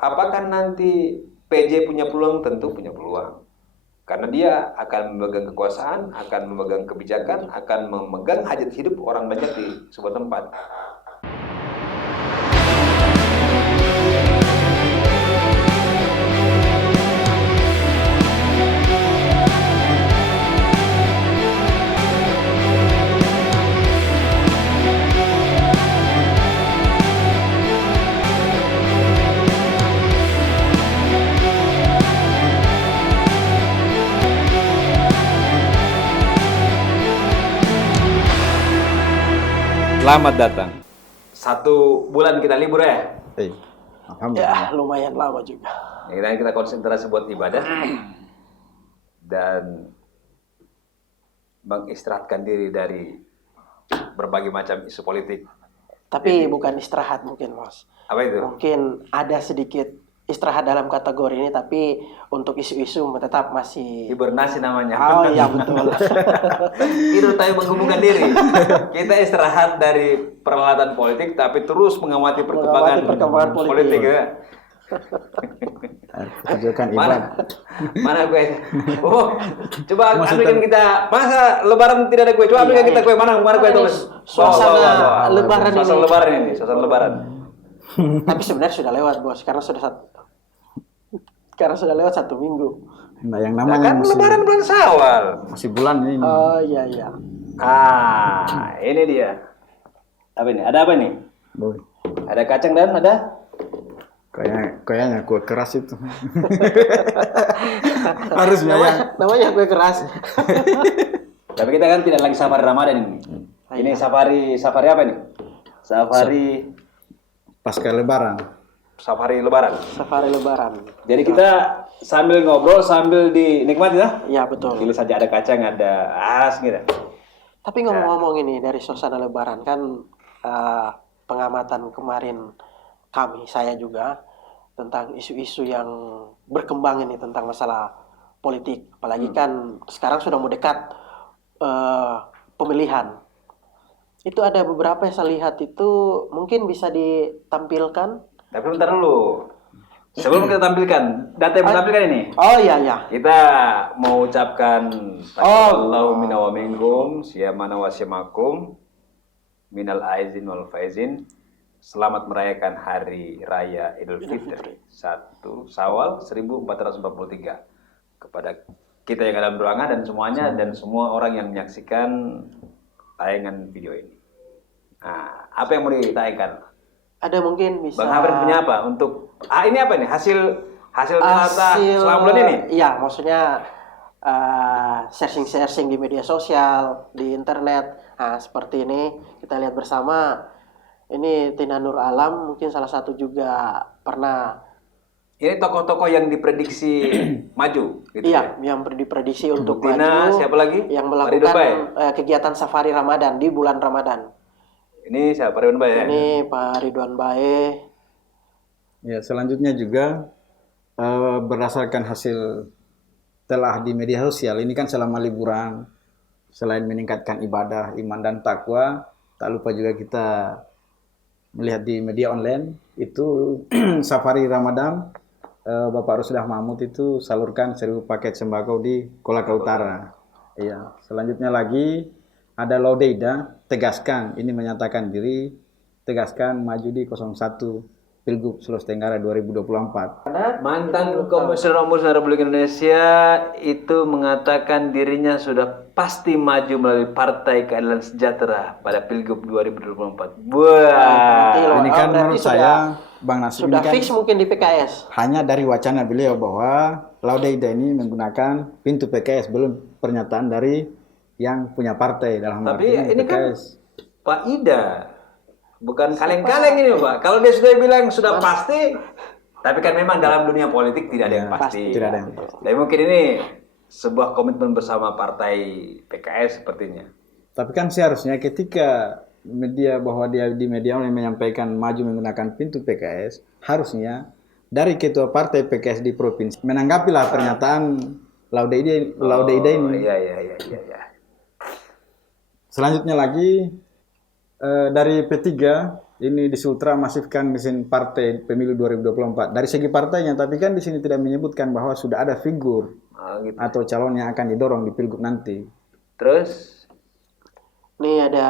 Apakah nanti PJ punya peluang? Tentu punya peluang. Karena dia akan memegang kekuasaan, akan memegang kebijakan, akan memegang hajat hidup orang banyak di sebuah tempat. Selamat datang. 1 bulan kita libur ya? Ya, lumayan lama juga. Ya, kita konsentrasi buat ibadah dan mengistirahatkan diri dari berbagai macam isu politik. Tapi bukan istirahat mungkin, Bos. Apa itu? Mungkin ada sedikit istirahat dalam kategori ini, tapi untuk isu-isu tetap masih Hibernasi namanya. Oh iya betul. Itu tapi menghubungkan diri. Kita istirahat dari peralatan politik, tapi terus mengamati perkembangan politik ya. Tunjukkan ibadah. Mana gue? Oh, coba ambilkan kita. Masa Lebaran tidak ada kue? Coba ambilkan kita kue. Mana kue tulis? Suasana Lebaran ini. Suasana Lebaran ini. Suasana Lebaran. Tapi sebenarnya sudah lewat, Bos, karena sudah lewat 1 minggu. Nah, yang namanya Kan Lebaran bulan Syawal. masih bulan ini. Oh iya iya. Ini dia. Apa ini? Ada apa nih? Boy. Ada kacang dan ada? Kayaknya kue keras itu. Harusnya ya. Namanya kue keras. Tapi kita kan tidak lagi safari Ramadan ini. Ini safari apa nih? Safari Pasca Lebaran. Safari Lebaran. Safari Lebaran. Jadi kita sambil ngobrol sambil dinikmati ya. Iya betul. Pilih saja ada kacang, ada gitu. Tapi ngomong-ngomong ini dari suasana Lebaran kan pengamatan kemarin saya juga tentang isu-isu yang berkembang ini tentang masalah politik. Apalagi kan sekarang sudah mau dekat pemilihan. Itu ada beberapa yang saya lihat itu mungkin bisa ditampilkan. Tapi bentar dulu. Sebelum kita tampilkan, data yang menampilkan ini. Oh iya iya. Kita mau ucapkan Allahu minna wa minkum, siyamana wa siyamakum, minal aizin wal faizin. Selamat merayakan Hari Raya Idul Fitri 1 Syawal 1443 kepada kita yang ada dalam ruangan dan semuanya dan semua orang yang menyaksikan tayangan video ini. Nah, apa yang mau ditayangkan? Ada mungkin bisa. Bang Haber punya apa untuk ini apa nih hasil data selama bulan ini? Iya, maksudnya sharing di media sosial, di internet. Nah, seperti ini kita lihat bersama. Ini Tina Nur Alam mungkin salah satu juga pernah. Ini tokoh-tokoh yang diprediksi maju, gitu iya, ya? yang diprediksi untuk Tina, maju. siapa lagi? Yang melakukan kegiatan safari Ramadan di bulan Ramadan. Ini siapa? Ridwan Bae ya? Ini Pak Ridwan Bae. Ya, selanjutnya juga berdasarkan hasil telah di media sosial ini kan selama liburan selain meningkatkan ibadah, iman dan takwa, tak lupa juga kita melihat di media online itu safari Ramadan Bapak Rusdah Mahmud itu salurkan 1.000 paket sembako di Kolaka Utara. Iya, selanjutnya lagi ada Laudeida tegaskan ini menyatakan diri tegaskan maju di 01 Pilgub Sulawesi Tenggara 2024. Mantan Komisioner Ombudsman Republik Indonesia itu mengatakan dirinya sudah pasti maju melalui Partai Keadilan Sejahtera pada Pilgub 2024. Ini kan menurut saya Bang Nasir sudah ini kan fix mungkin di PKS. Hanya dari wacana beliau bahwa Laudeida ini menggunakan pintu PKS, belum pernyataan dari yang punya partai dalam Tapi arti ini PKS. Kan Pak Ida. Bukan kaleng-kaleng ini Pak. Kalau dia sudah bilang sudah pasti, tapi kan memang dalam dunia politik tidak ada yang pasti. Tidak ada yang pasti. Tapi mungkin ini sebuah komitmen bersama partai PKS sepertinya. Tapi kan seharusnya ketika media bahwa dia di media online menyampaikan maju menggunakan pintu PKS, harusnya dari ketua partai PKS di provinsi menanggapilah pernyataan Laudeida ini. Iya. Selanjutnya lagi dari P3 ini di Sultra masifkan mesin partai pemilu 2024. Dari segi partainya, tapi kan di sini tidak menyebutkan bahwa sudah ada figur Gitu. atau calon yang akan didorong di pilgub nanti. Terus Ini ada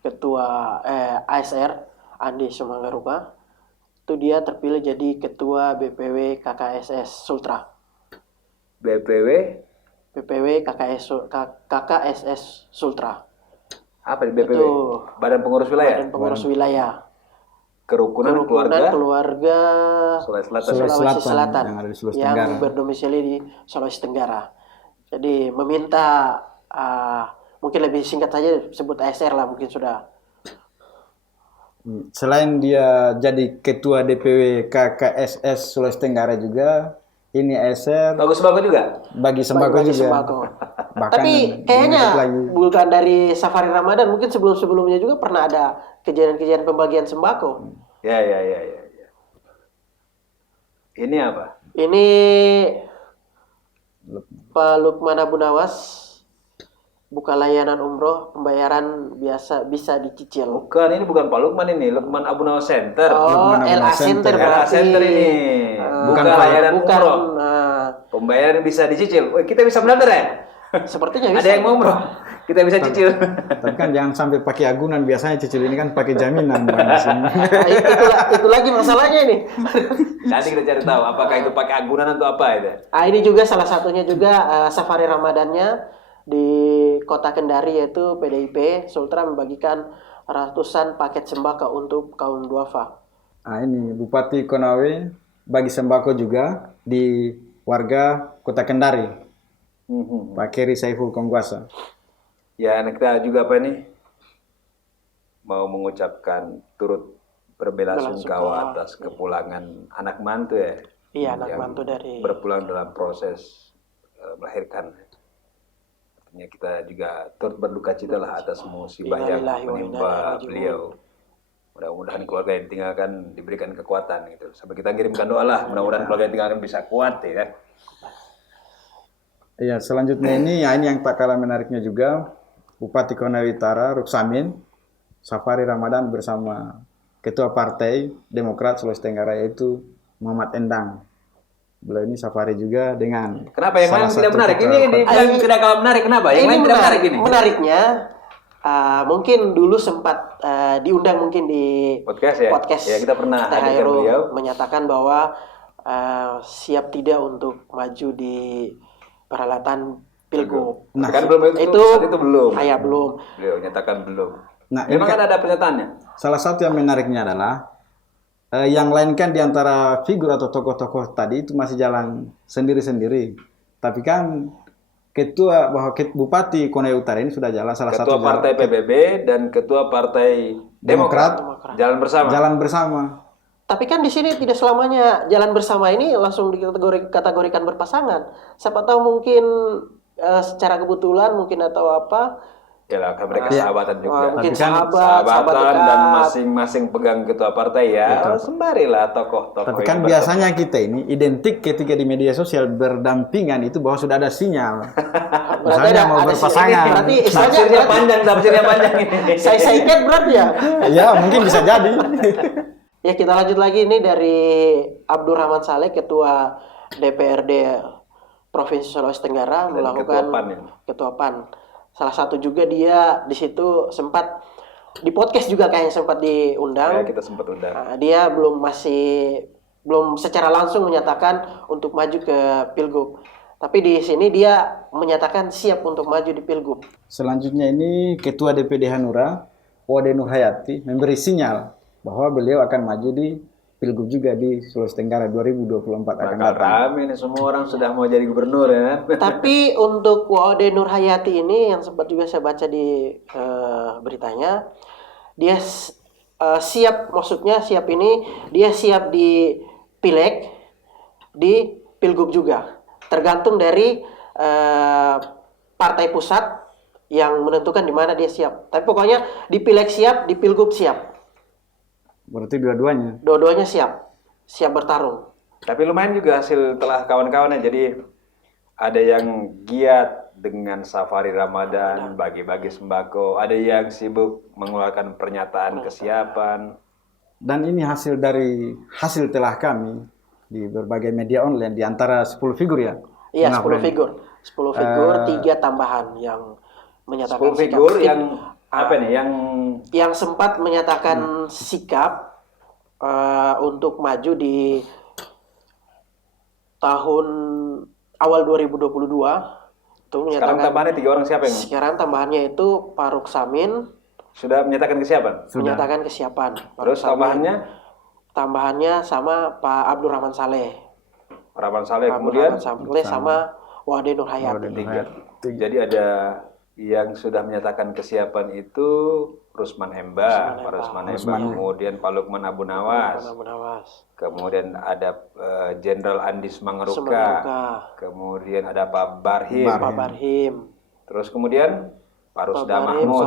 ketua ASR Andi Sumanggarupa. Itu dia terpilih jadi ketua BPW KKSS Sultra. BPW BPW KKSS Sultra. apa di BPW? Itu Badan Pengurus Wilayah. Badan Pengurus Wilayah. Kerukunan Keluarga Sulawesi Selatan. Sulawesi Selatan yang ada di Sulawesi yang Tenggara. berdomisili di Sulawesi Tenggara. Jadi meminta mungkin lebih singkat saja sebut ASR lah mungkin sudah. Selain dia jadi ketua DPW KKSS Sulawesi Tenggara juga, ini ASR Bagus banget juga. bagi sembako Bagi juga. sembako. Bahkan Tapi kayaknya diingat lagi. bukan dari Safari Ramadan, mungkin sebelum-sebelumnya juga pernah ada kejadian-kejadian pembagian sembako. Ya. Ini apa? Ini Pak Lukman Abu Nawas buka layanan umroh, pembayaran biasa bisa dicicil. Bukan, ini bukan Pak Lukman ini, Lukman Abu Nawas Center. Oh, Lukman Abu LA Nawas Center Center. LA berarti. Center ini. Bukan Bukan Pak- layanan bukan. umroh. Nah, Pembayaran bisa dicicil. Wih, kita bisa mendaftar ya? sepertinya bisa. Ada yang mau umroh? Kita bisa cicil. Tapi kan jangan sampai pakai agunan, biasanya cicil ini kan pakai jaminan Bang, di sini. Nah, itu lagi masalahnya ini. Nanti kita cari tahu apakah itu pakai agunan atau apa itu. Ini juga salah satunya juga Safari Ramadannya di Kota Kendari, yaitu PDIP Sultra membagikan ratusan paket sembako untuk kaum duafa. Nah, ini Bupati Konawe bagi sembako juga di warga Kota Kendari, Pak Keri Saiful Kongguasa. Ya, anak kita juga apa ini? Mau mengucapkan turut berbela-sungkawa atas kepulangan anak mantu ya. Iya, anak yang mantu dari berpulang dalam proses melahirkan. Artinya kita juga turut berduka cita lah atas musibah yang Innalillahi wa inna menimpa ilaihi raji'un. beliau. Mudah-mudahan keluarga yang ditinggalkan diberikan kekuatan gitu. Sampai kita kirimkan doa lah, mudah-mudahan keluarga yang ditinggalkan bisa kuat ya kan. Iya, selanjutnya ini yang tak kalah menariknya juga Bupati Konawe Utara Ruksamin Safari Ramadan bersama Ketua Partai Demokrat Sulawesi Tenggara yaitu Muhammad Endang. Beliau ini safari juga dengan Kenapa yang lain salah tidak satu menarik? ketua Ini partai. yang tidak kalah menarik kenapa? Yang lain tidak menarik ini. Menariknya mungkin dulu sempat diundang mungkin di Podcast ya? Ya, kita pernah Teh hadirkan Hairul beliau. menyatakan bahwa siap tidak untuk maju di peralatan pilgub. Nah, Kan belum Itu saat itu belum. Belum. Beliau nyatakan belum. Nah, ini Memang kan ada pernyataannya. salah satu yang menariknya adalah yang lain kan di antara figur atau tokoh-tokoh tadi itu masih jalan sendiri-sendiri. Tapi kan Bupati Konawe Utara ini sudah jalan salah Ketua satu Partai PBB dan Ketua Partai Demokrat jalan bersama. jalan bersama. Tapi kan di sini tidak selamanya jalan bersama ini langsung dikategorikan berpasangan. Siapa tahu mungkin secara kebetulan mungkin atau apa. Ya lah, kan mereka Ya. sahabatan juga. Mungkin Tapi kan sahabat Sahabatan dekat. dan masing-masing pegang ketua partai ya. Sembari lah tokoh-tokoh. Tapi ini kan bertemu. biasanya kita ini identik ketika di media sosial berdampingan itu bahwa sudah ada sinyal. Misalnya mau berpasangan. Berarti Tafsirnya panjang ini. saya ikat berarti ya. Ya, mungkin bisa jadi. Ya, kita lanjut lagi ini dari Abdurrahman Saleh, Ketua DPRD Provinsi Sulawesi Tenggara, Dan melakukan Ketua PAN ini. Ketua PAN. Salah satu juga dia di situ sempat di podcast juga kayaknya sempat Ya, diundang. kita sempat undang. Dia belum secara langsung menyatakan untuk maju ke Pilgub. Tapi di sini dia menyatakan siap untuk maju di Pilgub. Selanjutnya ini Ketua DPD Hanura, Ode Nur Hayati, memberi sinyal bahwa beliau akan maju di Pilgub juga di Sulawesi Tenggara 2024 akan Bakal datang. rame nih, semua orang sudah mau jadi gubernur ya. Tapi untuk Wode Nur Hayati ini yang sempat juga saya baca di beritanya, dia siap, maksudnya siap ini dia siap di Pileg, di Pilgub juga. Tergantung dari partai pusat yang menentukan di mana dia siap. Tapi pokoknya di Pileg siap, di Pilgub siap. Berarti dua-duanya. Dua-duanya siap bertarung. Tapi lumayan juga hasil telah kawan-kawannya. Jadi ada yang giat dengan safari Ramadan, bagi-bagi sembako. Ada yang sibuk mengeluarkan pernyataan kesiapan. Dan ini hasil dari hasil telah kami di berbagai media online di antara 10 figur ya. Iya, 10 Pengabdian. figur. 10 figur, 3 tambahan yang menyatakan 10 sikap. figur yang apa nih? Yang sempat menyatakan sikap untuk maju di tahun awal 2022. Itu Sekarang tambahannya 3 orang siapa yang Sekarang tambahannya itu Pak Ruksamin sudah menyatakan kesiapan? menyatakan kesiapan. Pak Terus Ruksamin. tambahannya sama Pak Abdurrahman Saleh. Harapan Saleh, Pak kemudian Abdurrahman Saleh sama Wade Nur Hayati. 3. Jadi ada yang sudah menyatakan kesiapan itu Rusman Emba, Pak Rusman Emba, kemudian Pak Lukman Abu Nawas, kemudian ada Jenderal Andis Mangeruka, kemudian ada Pak Barhim, terus kemudian Pak Rusda Mahmud,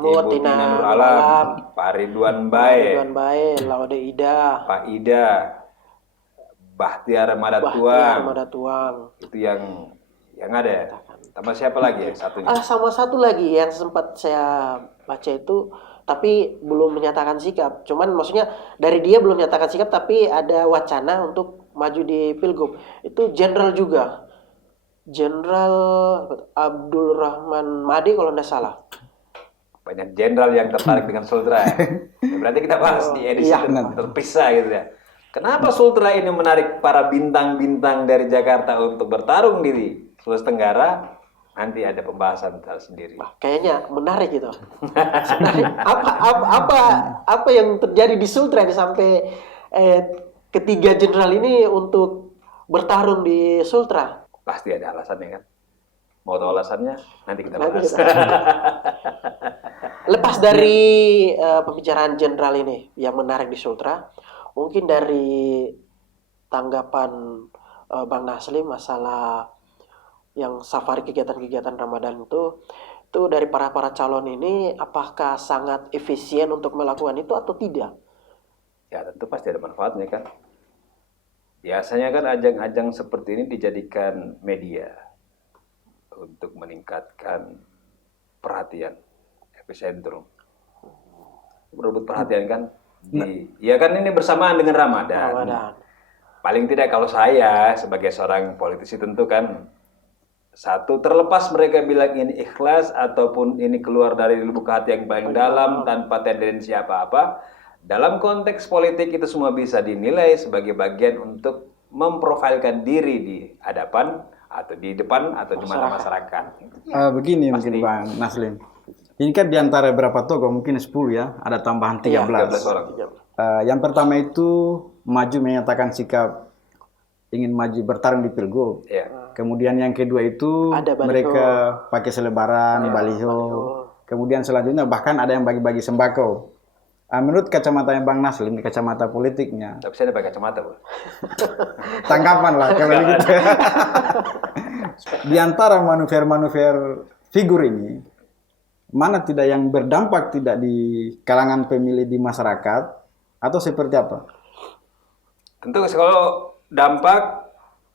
Ibu Tina Nur Alam, Pak Ridwan Bae, Laude Ida, Pak Ida, Bahtiar Madatuang. Itu yang ada ya. Tambah siapa lagi ya satunya? Sama satu lagi yang sempat saya baca itu, tapi belum menyatakan sikap. Cuman maksudnya dari dia belum menyatakan sikap, tapi ada wacana untuk maju di Pilgub. Itu jenderal juga. Jenderal Abdul Rahman Mahdi kalau tidak salah. Banyak jenderal yang tertarik dengan Sultra ya. Berarti kita bahas di edisi terpisah gitu ya. Kenapa Sultra ini menarik para bintang-bintang dari Jakarta untuk bertarung di Sulawesi Tenggara? Nanti ada pembahasan tersendiri. Kayaknya menarik gitu. Apa yang terjadi di Sultra ini sampai ketiga jenderal ini untuk bertarung di Sultra? Pasti ada alasannya kan. Mau tahu alasannya? Nanti kita bahas. Lepas dari pembicaraan jenderal ini yang menarik di Sultra, mungkin dari tanggapan Bang Naslim masalah yang safari kegiatan-kegiatan Ramadan itu dari para calon ini apakah sangat efisien untuk melakukan itu atau tidak? Ya tentu pasti ada manfaatnya kan. Biasanya kan ajang-ajang seperti ini dijadikan media untuk meningkatkan perhatian, epicentrum, berebut perhatian kan. Ya kan ini bersamaan dengan Ramadan. Paling tidak kalau saya sebagai seorang politisi tentu kan, satu, terlepas mereka bilang ini ikhlas ataupun ini keluar dari lubuk hati yang paling dalam tanpa tendensi apa-apa, dalam konteks politik itu semua bisa dinilai sebagai bagian untuk memprofilkan diri di hadapan atau di depan atau di mata masyarakat. Begini mungkin Bang Naslim. Ini kan diantara berapa tokoh, mungkin 10 ya, ada tambahan 13. 13 orang. Yang pertama itu maju menyatakan sikap ingin maju bertarung di Pilgub. Kemudian yang kedua itu mereka pakai selebaran, baliho. Kemudian selanjutnya bahkan ada yang bagi-bagi sembako. Menurut kacamata yang Bang Naslim, kacamata politiknya. Tapi saya ada pakai kacamata, Bu. Tangkapan lah kalau gitu. Di antara manuver-manuver figur ini, mana tidak yang berdampak tidak di kalangan pemilih di masyarakat atau seperti apa? Tentu kalau dampak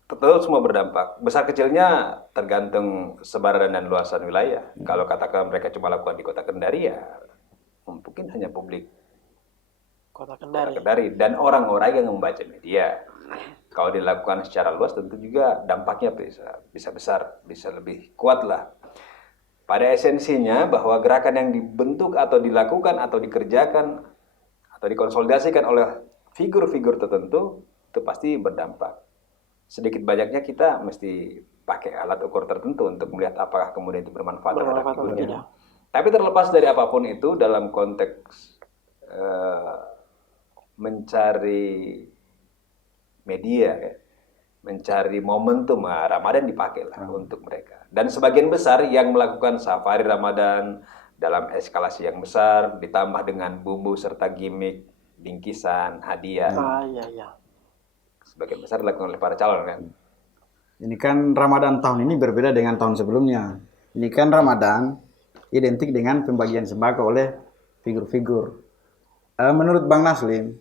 tentu semua berdampak. Besar kecilnya tergantung sebaran dan luasan wilayah. Kalau katakan mereka cuma lakukan di Kota Kendari ya mungkin hanya publik Kota Kendari dan orang-orang yang membaca media. Kalau dilakukan secara luas tentu juga dampaknya bisa besar, bisa lebih kuat lah. Pada esensinya bahwa gerakan yang dibentuk atau dilakukan atau dikerjakan atau dikonsolidasikan oleh figur-figur tertentu itu pasti berdampak. Sedikit banyaknya kita mesti pakai alat ukur tertentu untuk melihat apakah kemudian itu bermanfaat terhadap figurnya. Tapi terlepas dari apapun itu dalam konteks mencari media, mencari momentum, Ramadan dipakai lah untuk mereka. Dan sebagian besar yang melakukan safari Ramadan dalam eskalasi yang besar ditambah dengan bumbu serta gimmick, bingkisan, hadiah. Sebagian besar dilakukan oleh para calon kan. Ini kan Ramadan tahun ini berbeda dengan tahun sebelumnya. Ini kan Ramadan identik dengan pembagian sembako oleh figur-figur. Menurut Bang Naslim,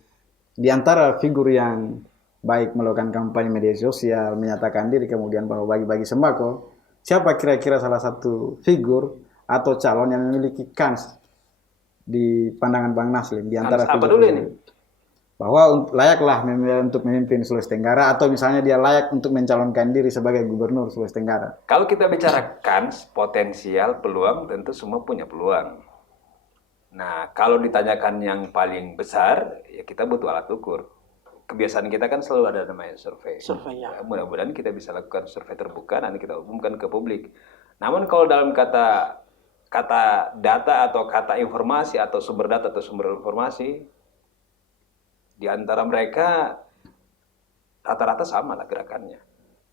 di antara figur yang baik melakukan kampanye media sosial, menyatakan diri kemudian bahwa bagi-bagi sembako, siapa kira-kira salah satu figur atau calon yang memiliki kans di pandangan Bang Naslim di antara apa figur dulu ini? bahwa layaklah untuk memimpin Sulawesi Tenggara atau misalnya dia layak untuk mencalonkan diri sebagai gubernur Sulawesi Tenggara. Kalau kita bicarakan potensial peluang, tentu semua punya peluang. Nah, kalau ditanyakan yang paling besar, ya kita butuh alat ukur. Kebiasaan kita kan selalu ada namanya survei. Survei, ya. Mudah-mudahan kita bisa lakukan survei terbuka, nanti kita umumkan ke publik. Namun kalau dalam kata data atau kata informasi atau sumber data atau sumber informasi, di antara mereka rata-rata sama lah gerakannya.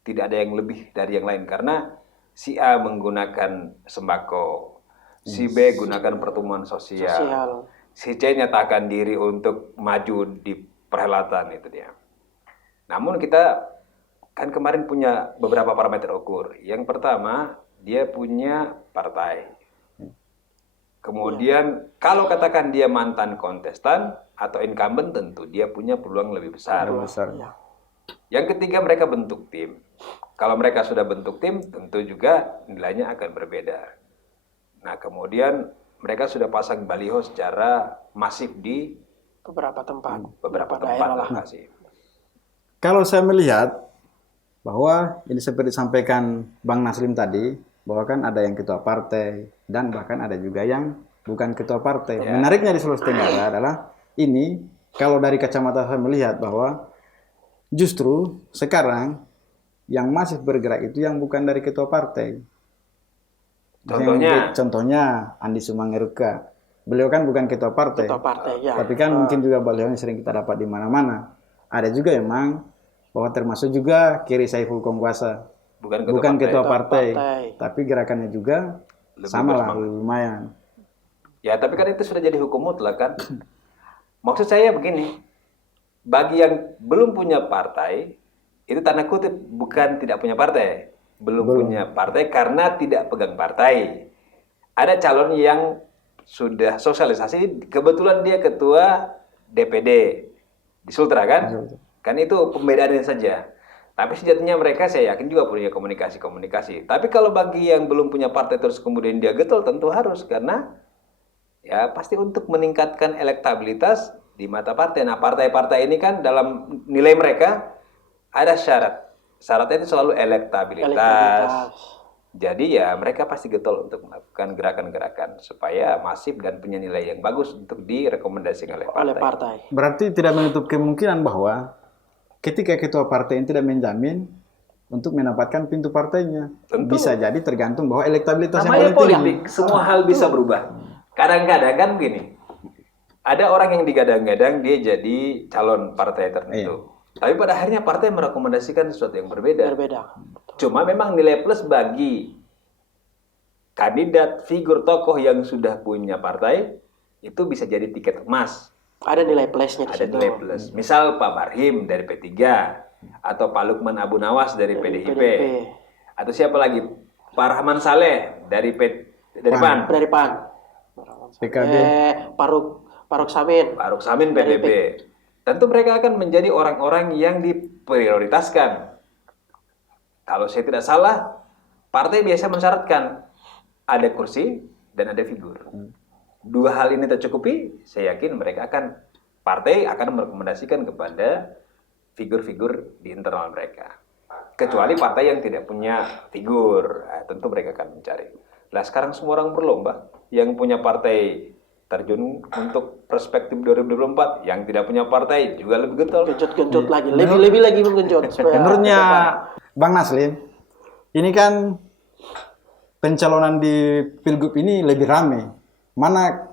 Tidak ada yang lebih dari yang lain karena si A menggunakan sembako, si B gunakan pertemuan sosial, si C nyatakan diri untuk maju di perhelatan, itu dia. Namun kita kan kemarin punya beberapa parameter ukur. Yang pertama, dia punya partai. Kemudian kalau katakan dia mantan kontestan atau incumbent, tentu dia punya peluang lebih besar. Yang ketiga, mereka bentuk tim. Kalau mereka sudah bentuk tim, tentu juga nilainya akan berbeda. Nah, kemudian mereka sudah pasang baliho secara masif di beberapa tempat, beberapa tempat lokasi. Kalau saya melihat bahwa ini seperti disampaikan Bang Naslim tadi, bahwa kan ada yang ketua partai dan bahkan ada juga yang bukan ketua partai. Menariknya di Sulawesi Tenggara adalah ini kalau dari kacamata saya melihat bahwa justru sekarang yang masih bergerak itu yang bukan dari ketua partai. Contohnya Andi Sumangeruka. Beliau kan bukan ketua partai. Ya. Tapi kan mungkin juga beliau yang sering kita dapat di mana-mana. Ada juga memang bahwa termasuk juga Kiri Saiful Kongkwasa. Bukan ketua partai, tapi gerakannya juga sama lah, lumayan. Ya, tapi kan itu sudah jadi hukum mutlak kan. Maksud saya begini, bagi yang belum punya partai, itu tanda kutip bukan tidak punya partai. Belum punya partai karena tidak pegang partai. Ada calon yang sudah sosialisasi, kebetulan dia ketua DPD di Sultra kan? Kan itu pembedaannya saja. Tapi sejatinya mereka saya yakin juga punya komunikasi. Tapi kalau bagi yang belum punya partai terus kemudian dia getol, tentu harus. Karena ya pasti untuk meningkatkan elektabilitas di mata partai. Nah, partai-partai ini kan dalam nilai mereka ada syarat. Syaratnya itu selalu elektabilitas. Jadi ya mereka pasti getol untuk melakukan gerakan-gerakan supaya masif dan punya nilai yang bagus untuk direkomendasikan oleh partai. Berarti tidak menutup kemungkinan bahwa ketika ketua partai yang tidak menjamin untuk mendapatkan pintu partainya. Tentu. Bisa jadi tergantung bahwa elektabilitas yang paling politik, semua hal bisa berubah. Kadang-kadang kan begini, ada orang yang digadang-gadang dia jadi calon partai tertentu. Tapi pada akhirnya partai merekomendasikan sesuatu yang berbeda. Cuma memang nilai plus bagi kandidat figur tokoh yang sudah punya partai, itu bisa jadi tiket emas. Ada nilai plusnya di situ. Ada nilai plus. Misal Pak Barhim dari P3 atau Pak Lukman Abu Nawas dari PDIP. Atau siapa lagi? Pak Rahman Saleh dari PAN. Dari PAN. PKB. Paruk Samin. Paruk Samin PBB. Tentu mereka akan menjadi orang-orang yang diprioritaskan. Kalau saya tidak salah, partai biasa mensyaratkan ada kursi dan ada figur. Dua hal ini tercukupi, saya yakin partai akan merekomendasikan kepada figur-figur di internal mereka. Kecuali partai yang tidak punya figur, tentu mereka akan mencari. Nah, sekarang semua orang berlomba, yang punya partai terjun untuk perspektif 2024, yang tidak punya partai juga lebih getol. Genjot lagi, lebih lagi menggenjot. Menurutnya Bang Naslim, ini kan pencalonan di Pilgub ini lebih rame. Mana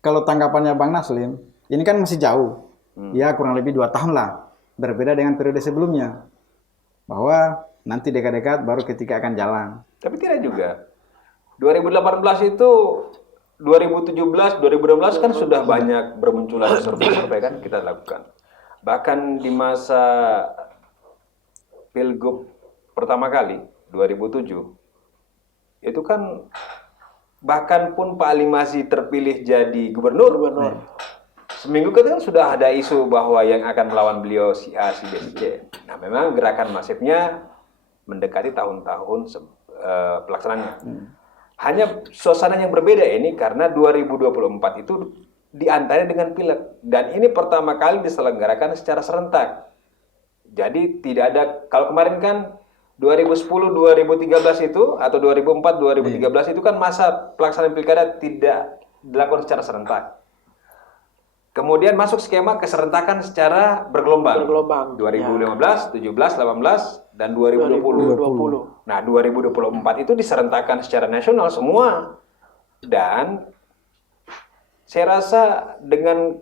kalau tanggapannya Bang Naslim, ini kan masih jauh. Ya kurang lebih 2 tahun lah. Berbeda dengan periode sebelumnya. Bahwa nanti dekat-dekat baru ketika akan jalan. Tapi tidak juga. 2018 itu, 2017, 2016 kan sudah banyak bermunculan survei-survei kan kita lakukan. Bahkan di masa Pilgub pertama kali, 2007, itu kan bahkan pun Pak Ali masih terpilih jadi gubernur. Seminggu kemudian sudah ada isu bahwa yang akan melawan beliau si A, si B, si C. Nah, memang gerakan masifnya mendekati tahun-tahun pelaksanaannya. Hanya suasana yang berbeda ini karena 2024 itu di antaranya dengan pileg. Dan ini pertama kali diselenggarakan secara serentak. Jadi tidak ada, kalau kemarin kan 2010-2013 itu atau 2004-2013 itu kan masa pelaksanaan pilkada tidak dilakukan secara serentak. Kemudian masuk skema keserentakan secara bergelombang. 2015, 17, 18, dan 2020. 2020. Nah, 2024 itu diserentakkan secara nasional semua. Dan saya rasa dengan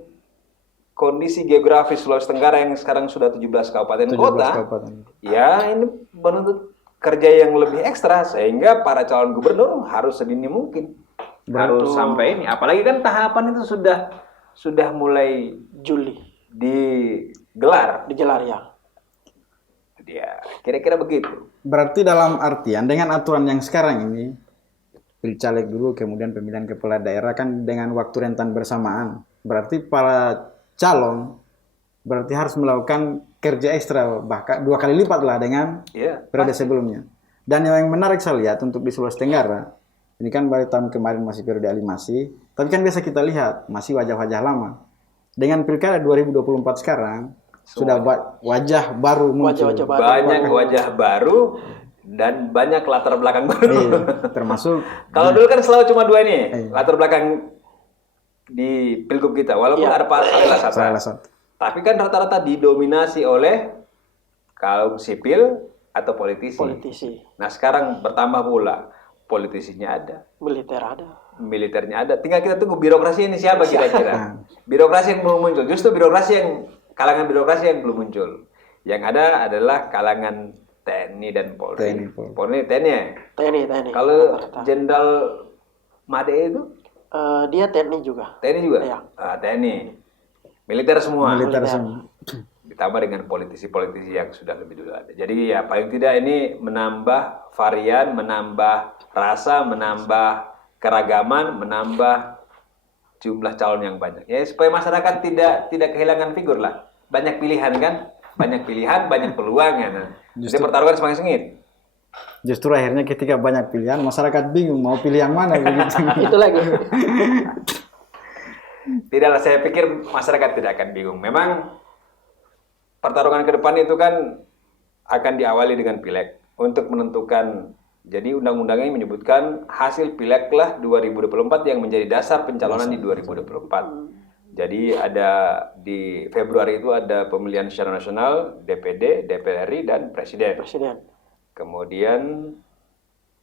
kondisi geografis Sulawesi Tenggara yang sekarang sudah 17 kabupaten 17 kota, kabupaten. ya ini menuntut kerja yang lebih ekstra sehingga para calon gubernur harus sedini mungkin harus sampai ini. Apalagi kan tahapan itu sudah mulai Juli digelar. ya. Ya, kira-kira begitu. Berarti dalam artian dengan aturan yang sekarang ini, pilcaleg dulu kemudian pemilihan kepala daerah kan dengan waktu rentan bersamaan. Berarti para calon berarti harus melakukan kerja ekstra bahkan 2 kali lipat lah dengan periode sebelumnya. Dan yang menarik saya lihat untuk di Sulawesi Tenggara, ini kan baru tahun kemarin masih periode alimasi, tapi kan biasa kita lihat masih wajah-wajah lama. Dengan pilkada 2024 sekarang sudah wajah baru muncul. Banyak wajah baru dan banyak latar belakang baru. Termasuk kalau dulu kan selalu cuma 2 ini latar belakang di pilgub kita, walaupun ada salah satu. Tapi kan rata-rata didominasi oleh kaum sipil atau politisi. Nah sekarang bertambah pula politisinya ada, militernya ada. Tinggal kita tunggu birokrasi ini siapa kira-kira. Birokrasi yang belum muncul. Justru kalangan birokrasi yang belum muncul. Yang ada adalah kalangan TNI dan Polri. TNI ya? TNI. Kalau Jenderal Made itu? Dia TNI juga. TNI juga? Iya. TNI. Militer semua. semua. Ditambah dengan politisi-politisi yang sudah lebih dulu ada. Jadi ya paling tidak ini menambah varian, menambah rasa, menambah keragaman, menambah jumlah calon yang banyak. Ya supaya masyarakat tidak kehilangan figur lah. Banyak pilihan kan? Banyak pilihan, banyak peluang ya. Nah. Jadi pertarungan semakin sengit. Justru akhirnya ketika banyak pilihan, masyarakat bingung mau pilih yang mana begitu. Itu lagi. Tidaklah, saya pikir masyarakat tidak akan bingung. Memang pertarungan ke depan itu kan akan diawali dengan pileg untuk menentukan. Jadi undang-undangnya menyebutkan hasil pileg lah 2024 yang menjadi dasar pencalonan di 2024. Jadi ada di Februari itu ada pemilihan secara nasional, DPD, DPR RI, dan Presiden. Kemudian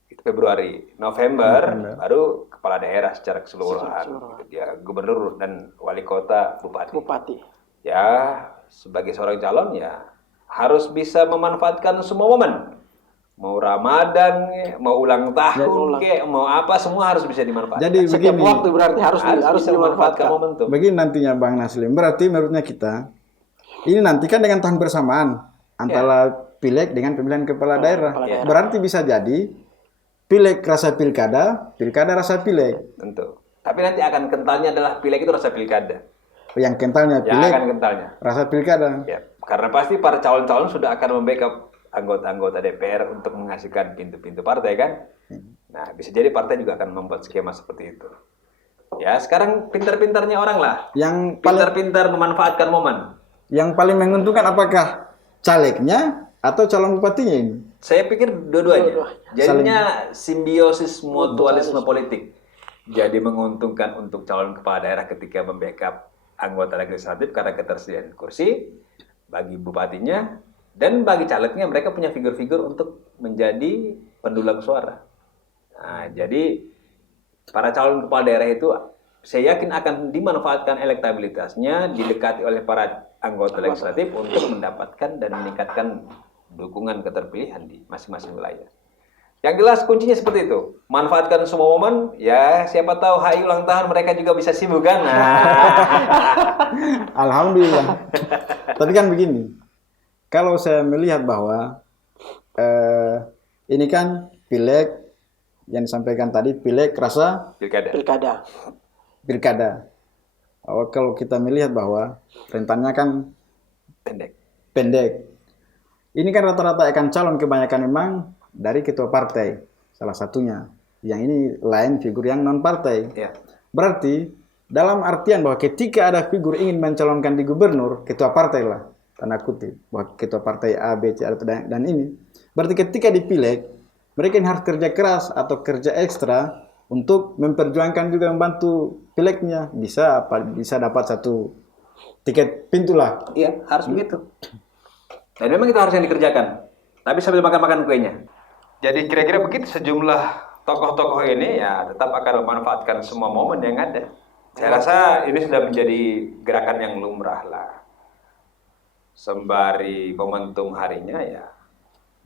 itu Februari, November baru kepala daerah secara keseluruhan. Ya, gubernur dan wali kota, bupati. Ya, sebagai seorang calon ya harus bisa memanfaatkan semua momen. Mau Ramadan, mau ulang tahun, mau apa, semua harus bisa dimanfaatkan. Jadi setiap begini, waktu berarti harus dimanfaatkan momentum. Begini nantinya Bang Naslim, berarti menurutnya kita ini nanti kan dengan tahun bersamaan antara pileg dengan pemilihan kepala daerah. Berarti bisa jadi pileg rasa pilkada, pilkada rasa pileg. Tentu. Tapi nanti akan kentalnya adalah pileg itu rasa pilkada. Yang kentalnya pileg, akan kentalnya rasa pilkada. Ya, karena pasti para calon-calon sudah akan membackup anggota-anggota DPR untuk menghasilkan pintu-pintu partai kan. Nah, bisa jadi partai juga akan membuat skema seperti itu. Ya, sekarang pintar-pintarnya orang lah. Yang pintar-pintar memanfaatkan momen. Yang paling menguntungkan apakah calegnya atau calon bupatinya ini? Saya pikir dua-duanya. Jadinya simbiosis mutualisme politik. Jadi menguntungkan untuk calon kepala daerah ketika membackup anggota legislatif karena ketersediaan kursi, bagi bupatinya, dan bagi calegnya mereka punya figur-figur untuk menjadi pendulang suara. Nah, jadi para calon kepala daerah itu saya yakin akan dimanfaatkan elektabilitasnya, didekati oleh para anggota legislatif untuk mendapatkan dan meningkatkan dukungan keterpilihan di masing-masing wilayah. Yang jelas kuncinya seperti itu. Manfaatkan semua momen, ya siapa tahu HI ulang tahun mereka juga bisa sibuk kan. Alhamdulillah. Tapi kan begini, kalau saya melihat bahwa ini kan pileg yang disampaikan tadi, pileg rasa pilkada. Kalau kita melihat bahwa rentannya kan pendek. Ini kan rata-rata akan calon kebanyakan memang dari ketua partai, salah satunya. Yang ini lain figur yang non partai. Ya. Berarti dalam artian bahwa ketika ada figur ingin mencalonkan di gubernur, ketua partai lah, tanda kutip, bahwa ketua partai A, B, C, dan ini, berarti ketika dipilih, mereka ini harus kerja keras atau kerja ekstra untuk memperjuangkan juga membantu pileknya, bisa dapat satu tiket pintu lah. Iya, harus begitu. Dan memang itu harus yang dikerjakan. Tapi sambil makan-makan kuenya. Jadi kira-kira begitu sejumlah tokoh-tokoh ini ya tetap akan memanfaatkan semua momen yang ada. Saya rasa ini sudah menjadi gerakan yang lumrah lah. Sembari momentum harinya ya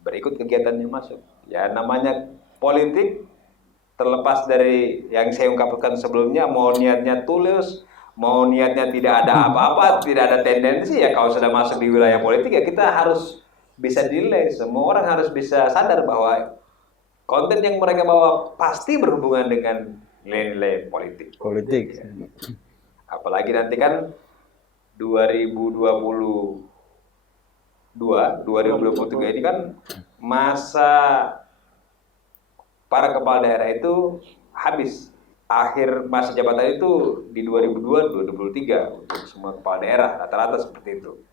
berikut kegiatannya masuk. Ya namanya politik, terlepas dari yang saya ungkapkan sebelumnya, mau niatnya tulus, mau niatnya tidak ada apa-apa, tidak ada tendensi, ya kalau sudah masuk di wilayah politik ya kita harus bisa delay. Semua orang harus bisa sadar bahwa konten yang mereka bawa pasti berhubungan dengan nilai-nilai politik. Apalagi nanti kan 2023 ini kan masa para kepala daerah itu habis. Akhir masa jabatan itu di 2022-2023 untuk semua kepala daerah, rata-rata seperti itu.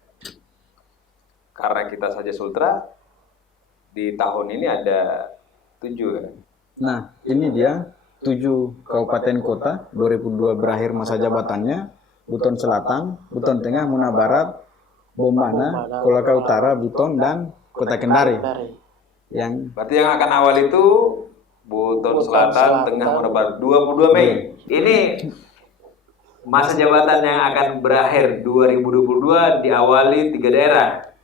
Karena kita saja Sultra, di tahun ini ada 7 kan? Nah, ini dia 7 kabupaten kota, 2002 berakhir masa jabatannya, Buton Selatan, Buton Tengah, Muna Barat, Bombana, Kolaka Utara, Buton, dan Kota Kendari. Berarti yang akan awal itu Buton Selatan, Tengah, Muna Barat, 22 Mei. Ini masa jabatan yang akan berakhir 2022 diawali 3 daerah.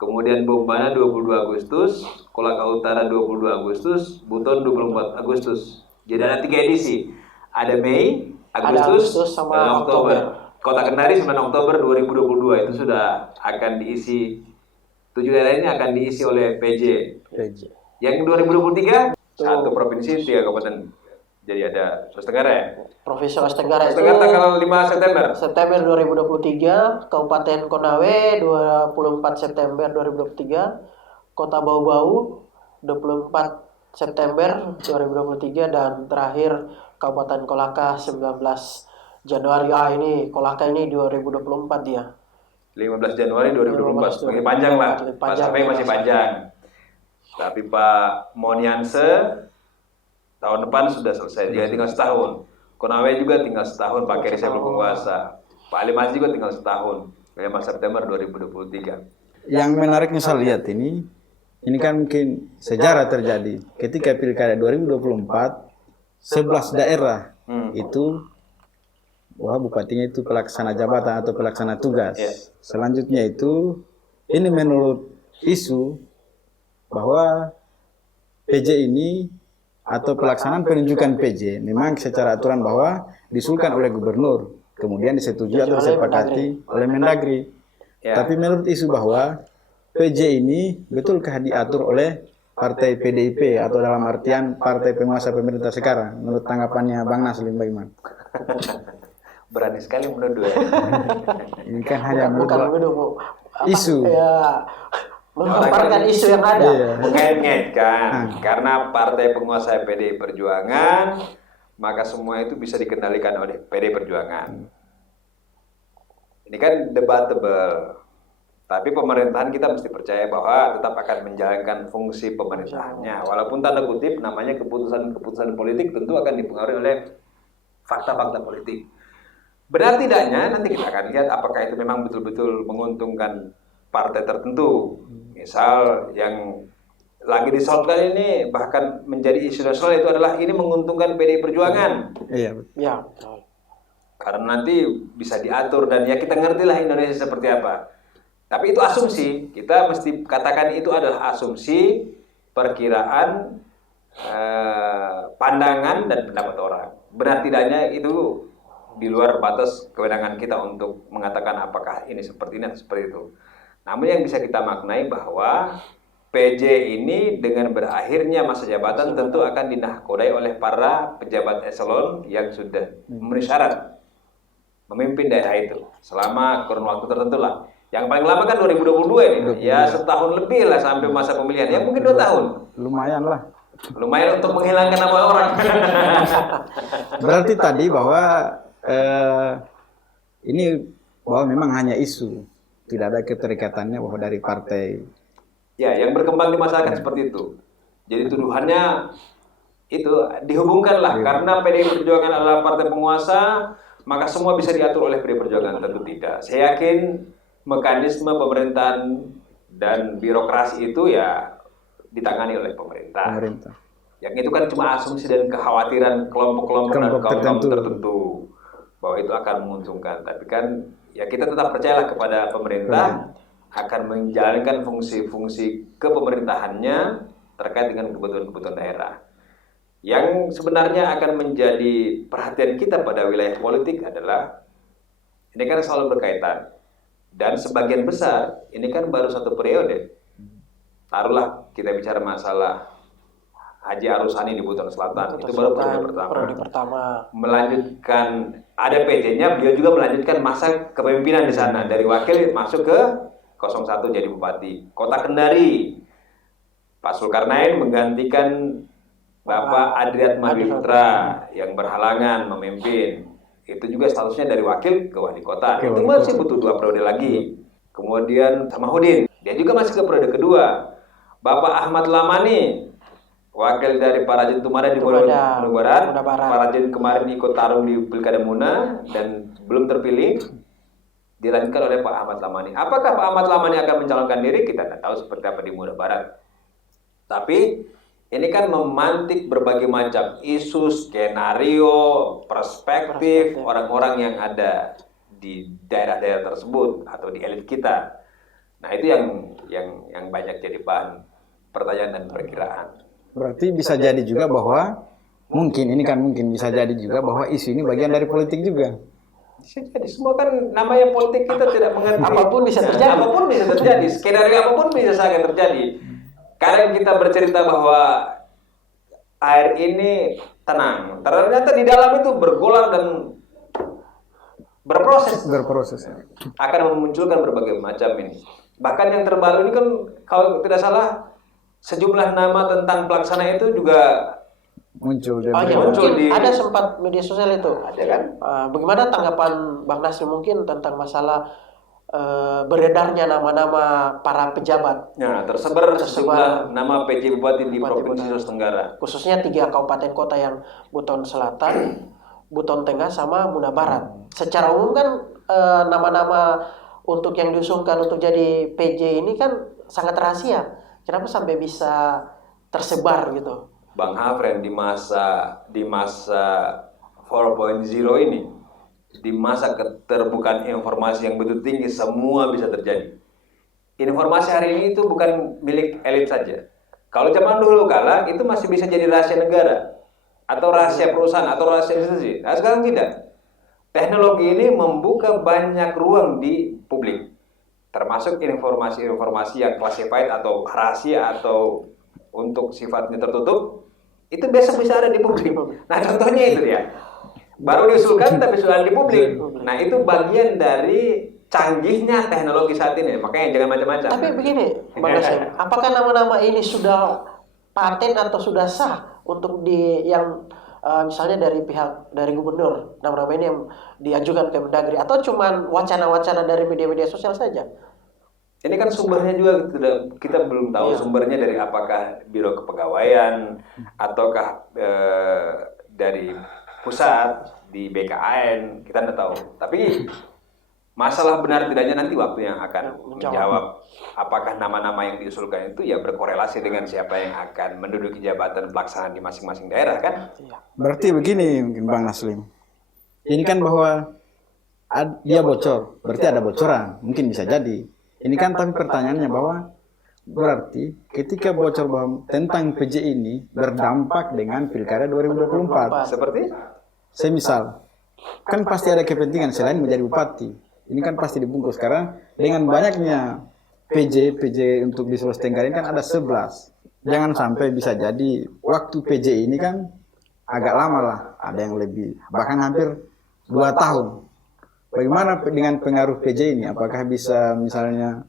Kemudian Bombana 22 Agustus, Kolaka Utara 22 Agustus, Buton 24 Agustus. Jadi ada 3 edisi. Ada Mei, Agustus sama Oktober. Kota Kendari 9 Oktober 2022 itu sudah akan diisi. 7 daerah ini akan diisi oleh PJ. Yang 2023 1 provinsi 3 kabupaten. Jadi ada Sulawesi Tenggara ya. Provinsi Sulawesi Tenggara itu tanggal 5 September. September 2023, Kabupaten Konawe 24 September 2023, Kota Bau-Bau 24 September 2023, dan terakhir Kabupaten Kolaka 19 Januari. Ini Kolaka ini 2024 dia. 15 Januari 2024. Masih panjang lah. Pak Sampai masih panjang. Tapi Pak Monianse tahun depan sudah selesai. Dia tinggal setahun. Konawe juga tinggal setahun pakai riset berkuasa. Pak Ali Masjid juga tinggal setahun. 5 September 2023. Yang menariknya saya lihat ini kan mungkin sejarah terjadi. Ketika Pilkada 2024, 11 daerah itu bupatinya itu pelaksana jabatan atau pelaksana tugas. Selanjutnya itu, ini menurut isu bahwa PJ ini atau pelaksanaan penunjukan PJ memang secara aturan bahwa diusulkan oleh gubernur, kemudian disetujui atau disepakati oleh Mendagri. Tapi menurut isu bahwa PJ ini betulkah diatur oleh partai PDIP atau dalam artian partai penguasa pemerintah sekarang? Menurut tanggapannya Bang Naslim bagaimana? Berani sekali menuduh ya. Ini kan hanya menuduh isu. Ya, memaparkan isu yang ada. Mengait-ngaitkan. Karena partai penguasa PDI Perjuangan, maka semua itu bisa dikendalikan oleh PDI Perjuangan. Ini kan debatable. Tapi pemerintahan kita mesti percaya bahwa tetap akan menjalankan fungsi pemerintahannya. Walaupun tanda kutip namanya keputusan politik tentu akan dipengaruhi oleh fakta-fakta politik. Benar tidaknya nanti kita akan lihat apakah itu memang betul-betul menguntungkan partai tertentu. Misal yang lagi disorotkan ini bahkan menjadi isu nasional itu adalah ini menguntungkan PDI Perjuangan. Iya. Ya, betul. Karena nanti bisa diatur dan ya kita ngertilah Indonesia seperti apa. Tapi itu asumsi, kita mesti katakan itu adalah asumsi, perkiraan, pandangan dan pendapat orang. Benar tidaknya itu di luar batas kewenangan kita untuk mengatakan apakah ini seperti ini atau seperti itu. Namun yang bisa kita maknai bahwa PJ ini dengan berakhirnya masa jabatan tentu akan dinahkodai oleh para pejabat eselon yang sudah memenuhi syarat memimpin daerah itu selama kurun waktu tertentu lah. Yang paling lama kan 2022 ini, ya setahun lebih lah sampai masa pemilihan, ya mungkin 2 tahun. Lumayan lah. Lumayan untuk menghilangkan nama orang. Berarti tadi bahwa ini bahwa memang hanya isu, tidak ada keterikatannya bahwa dari partai. Ya, yang berkembang di masyarakat seperti itu. Jadi tuduhannya itu dihubungkanlah karena PDI Perjuangan adalah partai penguasa, maka semua bisa diatur oleh PDI Perjuangan. Tentu tidak. Saya yakin mekanisme pemerintahan dan birokrasi itu ya ditangani oleh pemerintah. Yang itu kan cuma asumsi dan kekhawatiran kelompok-kelompok dan kaum tertentu bahwa itu akan menguntungkan. Tapi kan ya kita tetap percayalah kepada pemerintah akan menjalankan fungsi-fungsi kepemerintahannya terkait dengan kebutuhan-kebutuhan daerah. Yang sebenarnya akan menjadi perhatian kita pada wilayah politik adalah ini kan selalu berkaitan dan sebagian besar ini kan baru satu periode. Taruhlah kita bicara masalah Haji Arusani di Buton Selatan, itu baru periode pertama. Melanjutkan ada PJ-nya, beliau juga melanjutkan masa kepemimpinan di sana dari wakil masuk ke 01 jadi bupati. Kota Kendari, Pak Zulkarnain menggantikan Bapak Adriatma Putra yang berhalangan memimpin. Itu juga statusnya dari wakil ke wali kota. Itu masih butuh 2 periode lagi. Kemudian Samahudin, dia juga masih ke periode kedua. Bapak Ahmad Lamani, wakil dari Parajin Tumada di Muna Barat. Parajin kemarin ikut tarung di Pilkada Muna dan belum terpilih. Dilanjutkan oleh Pak Ahmad Lamani. Apakah Pak Ahmad Lamani akan mencalonkan diri? Kita tidak tahu seperti apa di Muna Barat. Tapi ini kan memantik berbagai macam isu, skenario, perspektif orang-orang yang ada di daerah-daerah tersebut atau di elit kita. Nah itu yang banyak jadi bahan pertanyaan dan perkiraan. Berarti bisa jadi juga bahwa mungkin bisa jadi juga bahwa isu ini bagian dari politik juga. Bisa jadi, semua kan namanya politik kita tidak mengerti. Apapun bisa terjadi. Apapun bisa terjadi, skenario apapun bisa saja terjadi. Kadang kita bercerita bahwa air ini tenang, ternyata di dalam itu bergolak dan berproses. Akan memunculkan berbagai macam ini. Bahkan yang terbaru ini kan kalau tidak salah sejumlah nama tentang pelaksana itu juga muncul ada sempat media sosial itu. Ada kan? Bagaimana tanggapan Bang Nasri mungkin tentang masalah beredarnya nama-nama para pejabat? Nah, tersebar sejumlah nama PJ Bupati di Provinsi Sulawesi Tenggara. Khususnya 3 kabupaten kota yang Buton Selatan, Buton Tengah, sama Muna Barat. Secara umum kan nama-nama untuk yang diusulkan untuk jadi PJ ini kan sangat rahasia. Kenapa sampai bisa tersebar gitu? Bang Hafren di masa 4.0 ini, di masa keterbukaan informasi yang begitu tinggi, semua bisa terjadi. Informasi hari ini itu bukan milik elit saja. Kalau zaman dulu kala itu masih bisa jadi rahasia negara atau rahasia perusahaan atau rahasia institusi. Nah, sekarang tidak. Teknologi ini membuka banyak ruang di publik, termasuk informasi-informasi yang classified atau rahasia atau untuk sifatnya tertutup, itu besok bisa ada di publik. Nah contohnya itu dia, baru diusulkan tapi sudah ada di publik. Nah itu bagian dari canggihnya teknologi saat ini, makanya jangan macam-macam. Tapi begini, Bang Nasir, apakah nama-nama ini sudah paten atau sudah sah untuk yang misalnya dari gubernur, nama-nama ini yang diajukan ke Mendagri, atau cuman wacana-wacana dari media-media sosial saja? Ini kan sumbernya juga kita belum tahu sumbernya dari apakah Biro Kepegawaian ataukah dari pusat di BKN, kita tidak tahu. Tapi masalah benar tidaknya nanti waktu yang akan menjawab apakah nama-nama yang diusulkan itu ya berkorelasi dengan siapa yang akan menduduki jabatan pelaksanaan di masing-masing daerah kan? Berarti begini mungkin Bang Naslim. Ini kan bahwa dia bocor, berarti ada bocoran, mungkin bisa jadi. Ini kan tapi pertanyaannya bahwa berarti ketika bocor bahwa tentang PJ ini berdampak dengan Pilkada 2024. Seperti? Semisal, kan pasti ada kepentingan selain menjadi bupati. Ini kan pasti dibungkus karena dengan banyaknya PJ untuk di Sulawesi Tenggara ini kan ada 11. Jangan sampai bisa jadi waktu PJ ini kan agak lama lah, ada yang lebih, bahkan hampir 2 tahun. Bagaimana dengan pengaruh PJ ini? Apakah bisa misalnya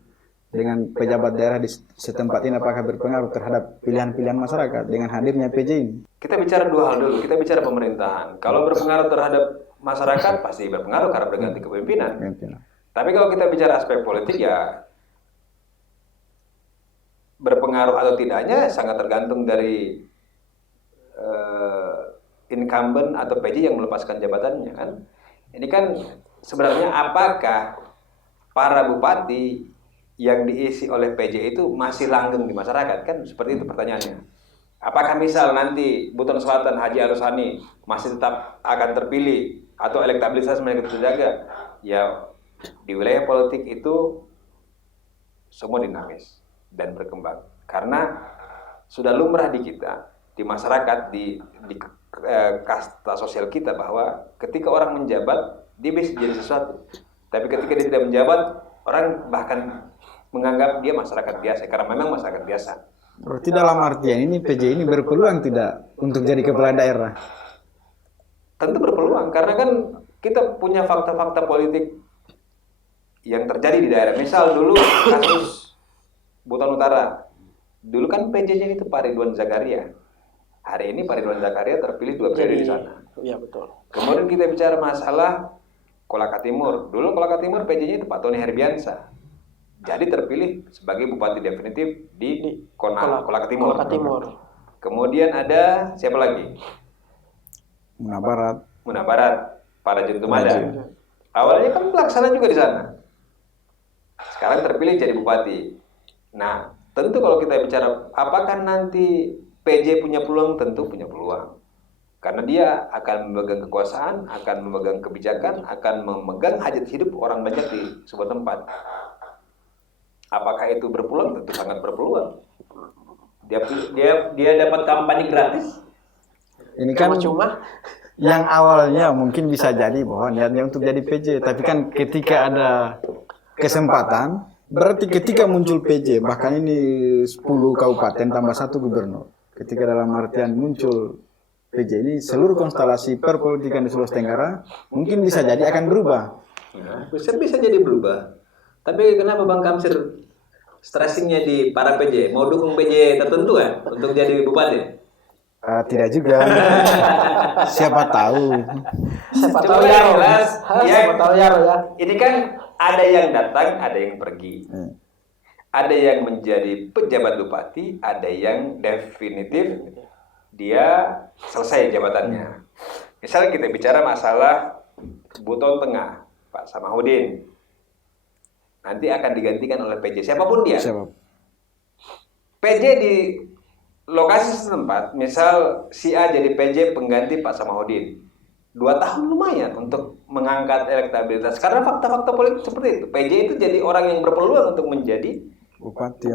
dengan pejabat daerah di setempat ini apakah berpengaruh terhadap pilihan-pilihan masyarakat dengan hadirnya PJ ini? Kita bicara 2 hal dulu. Kita bicara pemerintahan. Kalau berpengaruh terhadap masyarakat pasti berpengaruh karena berganti kepemimpinan. Pimpinan. Tapi kalau kita bicara aspek politik ya berpengaruh atau tidaknya sangat tergantung dari incumbent atau PJ yang melepaskan jabatannya kan. Ini kan sebenarnya apakah para bupati yang diisi oleh PJ itu masih langgeng di masyarakat kan? Seperti itu pertanyaannya. Apakah misal nanti Buton Selatan Haji Arusani masih tetap akan terpilih atau elektabilitas mereka terjaga? Ya di wilayah politik itu semua dinamis dan berkembang karena sudah lumrah di kita, di masyarakat, di kasta sosial kita bahwa ketika orang menjabat dia bisa jadi sesuatu, tapi ketika dia tidak menjabat orang bahkan menganggap dia masyarakat biasa karena memang masyarakat biasa. Berarti dalam artian ini PJ ini berpeluang tidak untuk jadi kepala daerah? Tentu berpeluang karena kan kita punya fakta-fakta politik yang terjadi di daerah. Misal dulu kasus Buton Utara, dulu kan PJ-nya itu Pak Ridwan Zakaria. Hari ini Pak Ridwan Zakaria terpilih 2 periode di sana. Iya betul. Kemudian kita bicara masalah Kolaka Timur. Dulu Kolaka Timur PJ-nya itu Pak Tony Herbiansa. Jadi terpilih sebagai bupati definitif di Kolaka Timur. Kolaka Timur. Kemudian ada siapa lagi? Muna Barat. Muna Barat, Para Juntumada. Awalnya kan pelaksana juga di sana. Sekarang terpilih jadi bupati. Nah, tentu kalau kita bicara apakah nanti PJ punya peluang, tentu punya peluang. Karena dia akan memegang kekuasaan, akan memegang kebijakan, akan memegang hajat hidup orang banyak di sebuah tempat. Apakah itu berpeluang? Tentu sangat berpeluang. Dia dapat kampanye gratis. Ini kan Cuma yang awalnya mungkin bisa jadi bahwa niatnya untuk jadi PJ, tapi kan ketika ada kesempatan, berarti ketika muncul PJ, bahkan ini 10 kabupaten tambah 1 gubernur. Ketika dalam artian muncul PJ ini, seluruh konstelasi perpolitikan di Sulawesi Tenggara mungkin bisa jadi akan berubah. Bisa jadi berubah. Tapi kenapa Bang Kamsir stressingnya di para PJ? Mau dukung PJ tertentu kan untuk jadi bupati? Tidak juga. Siapa tahu. siapa Coba tahu yang ya. jelas, Siapa tahu ya. Ini kan ada yang datang, ada yang pergi. Ada yang menjadi pejabat bupati, ada yang definitif dia selesai jabatannya. Misalnya kita bicara masalah Buton Tengah, Pak Samahudin. Nanti akan digantikan oleh PJ, siapapun dia. Siapa? PJ di lokasi setempat, misal si A jadi PJ pengganti Pak Samahudin. 2 tahun lumayan untuk mengangkat elektabilitas. Karena fakta-fakta politik seperti itu. PJ itu jadi orang yang berpeluang untuk menjadi Bupati.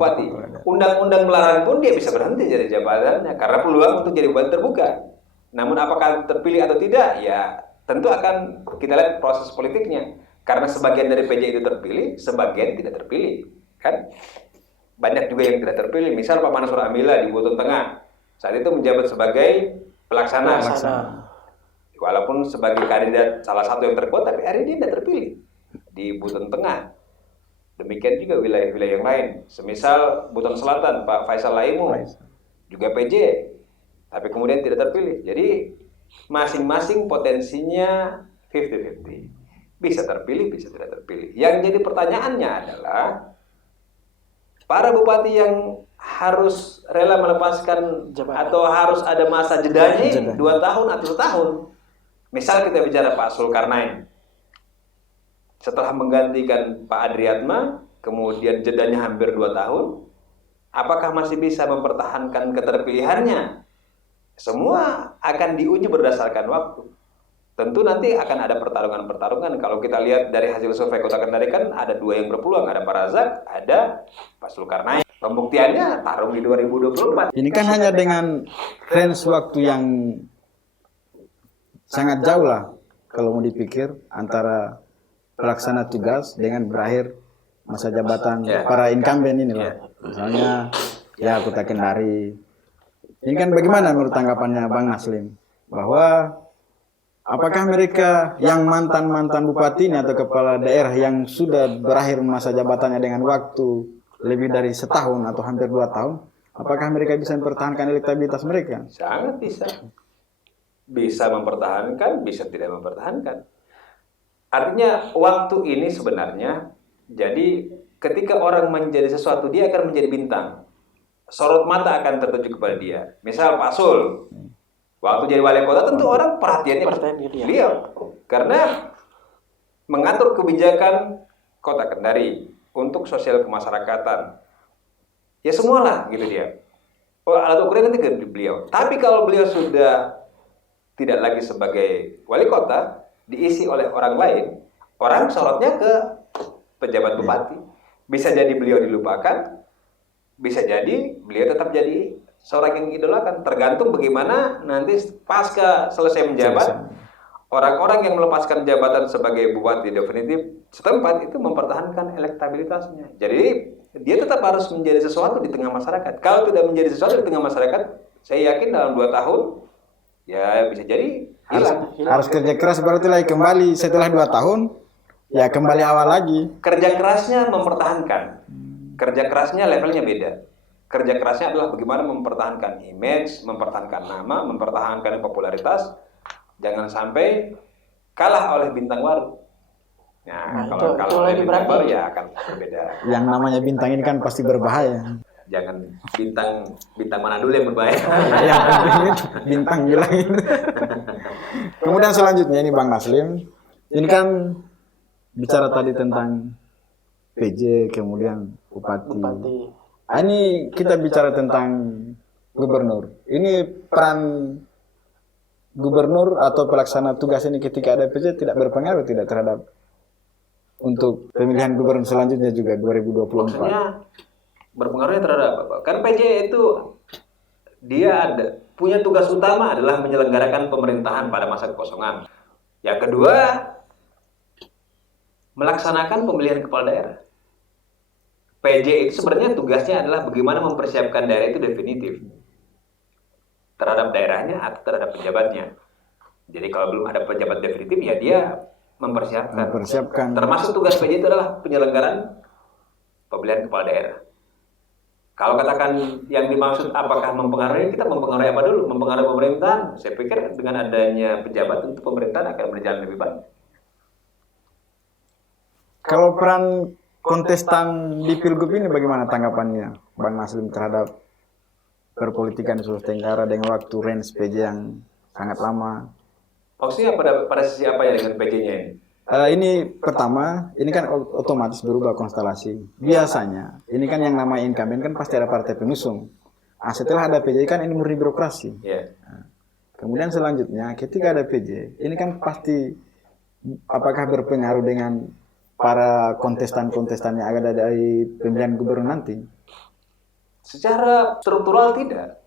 Undang-undang melarang pun dia bisa berhenti dari jabatannya karena peluang untuk jadi bupati terbuka. Namun apakah terpilih atau tidak, ya tentu akan kita lihat proses politiknya. Karena sebagian dari PJ itu terpilih, sebagian tidak terpilih, kan? Banyak juga yang tidak terpilih. Misal Pak Mansur Amila di Buton Tengah, saat itu menjabat sebagai pelaksana. Walaupun sebagai kandidat salah satu yang terkuat, tapi hari ini tidak terpilih di Buton Tengah. Demikian juga wilayah-wilayah yang lain. Semisal Buton Selatan, Pak Faisal Laimu, juga PJ, tapi kemudian tidak terpilih. Jadi masing-masing potensinya 50-50. Bisa terpilih, bisa tidak terpilih. Yang jadi pertanyaannya adalah para bupati yang harus rela melepaskan atau harus ada masa jedanya 2 tahun atau 1 tahun. Misal kita bicara Pak Zulkarnain. Setelah menggantikan Pak Adriatma, kemudian jedanya hampir 2 tahun, apakah masih bisa mempertahankan keterpilihannya? Semua akan diuji berdasarkan waktu. Tentu nanti akan ada pertarungan-pertarungan. Kalau kita lihat dari hasil survei Kota Kendari kan ada 2 yang berpeluang, ada Pak Razak, ada Pak Zulkarnain. Pembuktiannya tarung di 2024. Ini kan hanya dengan range waktu yang sangat jauh lah kalau mau dipikir antara pelaksana tugas dengan berakhir masa jabatan para incumbent ini lah. Misalnya ya Kota Kendari. Ini kan bagaimana menurut tanggapannya Bang Naslim? Bahwa apakah mereka yang mantan-mantan bupati ini atau kepala daerah yang sudah berakhir masa jabatannya dengan waktu lebih dari 1 tahun atau hampir 2 tahun, apakah mereka bisa mempertahankan elektabilitas mereka? Sangat bisa. bisa mempertahankan, bisa tidak mempertahankan. Artinya waktu ini sebenarnya, jadi ketika orang menjadi sesuatu, dia akan menjadi bintang. Sorot mata akan tertuju kepada dia. Misal Pak Sul, waktu jadi wali kota tentu orang perhatiannya beliau. Karena mengatur kebijakan kota Kendari untuk sosial kemasyarakatan. Ya semualah gitu dia. Oh, alat ukurnya nanti ke beliau. Tapi kalau beliau sudah tidak lagi sebagai wali kota, diisi oleh orang lain, orang sorotnya ke pejabat bupati. Bisa jadi beliau dilupakan, bisa jadi beliau tetap jadi seorang yang idolakan. Tergantung bagaimana nanti pasca selesai menjabat, orang-orang yang melepaskan jabatan sebagai bupati definitif setempat itu mempertahankan elektabilitasnya. Jadi dia tetap harus menjadi sesuatu di tengah masyarakat. Kalau tidak menjadi sesuatu di tengah masyarakat, saya yakin dalam 2 tahun ya bisa jadi harus kerja keras berarti lagi kembali setelah 2 tahun ya kembali awal lagi. Kerja kerasnya mempertahankan. Kerja kerasnya levelnya beda. Kerja kerasnya adalah bagaimana mempertahankan image, mempertahankan nama, mempertahankan popularitas. Jangan sampai kalah oleh bintang baru. Nah, kalau kalah oleh bintang baru ya akan berbeda. Yang namanya bintang ini kan pasti berbahaya. Jangan bintang mana dulu yang berbahaya. Yang penting itu bintang bilang itu. Kemudian selanjutnya ini Bang Naslim. Ini kan bicara tadi tentang PJ, kemudian Bupati. Ini kita bicara tentang gubernur. Ini peran gubernur atau pelaksana tugas ini ketika ada PJ tidak berpengaruh tidak terhadap untuk pemilihan gubernur selanjutnya juga 2024. Maksudnya berpengaruhnya terhadap apa? Kan PJ itu dia punya tugas utama adalah menyelenggarakan pemerintahan pada masa kekosongan. Yang kedua, melaksanakan pemilihan kepala daerah. PJ itu sebenarnya tugasnya adalah bagaimana mempersiapkan daerah itu definitif terhadap daerahnya atau terhadap pejabatnya. Jadi kalau belum ada pejabat definitif ya dia mempersiapkan. Termasuk tugas PJ itu adalah penyelenggaraan pemilihan kepala daerah. Kalau katakan yang dimaksud apakah mempengaruhi, kita mempengaruhi apa dulu? Mempengaruhi pemerintahan. Saya pikir dengan adanya pejabat untuk pemerintahan akan berjalan lebih baik. Kalau peran kontestan di Pilgub ini bagaimana tanggapannya Bang Naslim terhadap perpolitikan di Sulawesi Tenggara dengan waktu range PJ yang sangat lama? Maksudnya pada sisi apa ya dengan PJ-nya ini? Ini pertama, ini kan otomatis berubah konstelasi. Biasanya, ini kan yang nama incumbent kan pasti ada partai pengusung. Nah, setelah ada PJ kan ini murni birokrasi. Yeah. Nah, kemudian selanjutnya, ketika ada PJ, ini kan pasti apakah berpengaruh dengan para kontestan-kontestan yang ada dari pemilihan gubernur nanti? Secara struktural tidak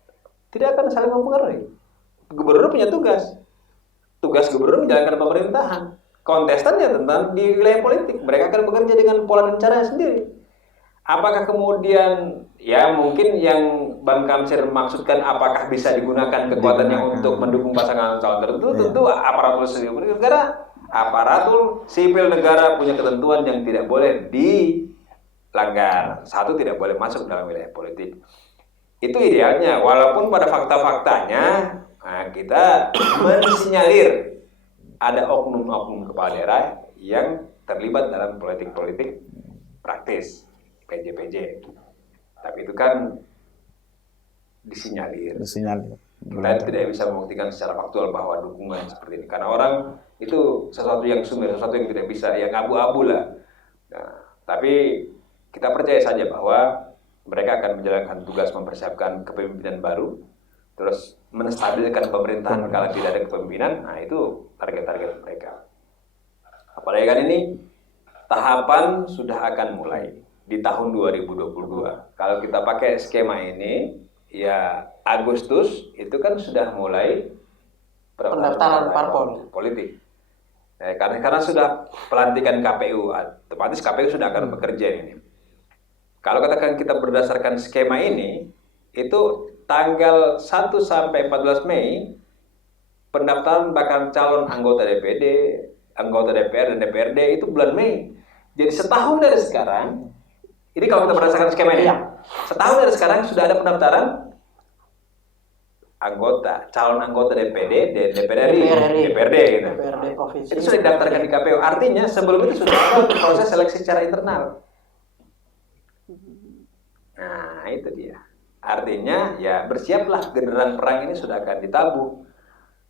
akan saling mempengaruhi. Gubernur punya tugas gubernur menjalankan pemerintahan. Kontestannya tentang di wilayah politik, mereka akan bekerja dengan pola dan caranya sendiri. Apakah kemudian ya mungkin yang Bang Kamsir maksudkan apakah bisa digunakan kekuatannya untuk mendukung pasangan calon tertentu? Tentu aparatur sipil negara punya ketentuan yang tidak boleh dilanggar. Satu, tidak boleh masuk dalam wilayah politik. Itu idealnya, walaupun pada fakta-faktanya kita mensinyalir ada oknum-oknum kepala daerah yang terlibat dalam politik-politik praktis, PJ-PJ. Tapi itu kan disinyalir. Kita tidak bisa membuktikan secara faktual bahwa dukungan seperti ini. Karena orang itu sesuatu yang sumir, sesuatu yang tidak bisa, yang abu-abu lah. Nah, tapi kita percaya saja bahwa mereka akan menjalankan tugas mempersiapkan kepemimpinan baru, terus menstabilkan pemerintahan kalau tidak ada kepemimpinan. Nah, itu target-target mereka. Apalagi kan ini tahapan sudah akan mulai di tahun 2022. Kalau kita pakai skema ini, ya Agustus itu kan sudah mulai pendaftaran parpol politik. Nah, karena sudah pelantikan KPU, otomatis KPU sudah akan bekerja ini. Kalau katakan kita berdasarkan skema ini, itu tanggal 1 sampai 14 Mei pendaftaran bakal calon anggota DPD, anggota DPR dan DPRD itu bulan Mei. Jadi setahun dari sekarang, ini kalau kita berdasarkan skema ini, setahun dari sekarang sudah ada pendaftaran calon anggota DPD, DPR RI, DPR. DPRD gitu. DPRD provinsi. Itu sudah didaftarkan di KPU. Artinya sebelum itu sudah ada proses seleksi secara internal. Nah, itu dia. Artinya ya bersiaplah, genderang perang ini sudah akan ditabuh.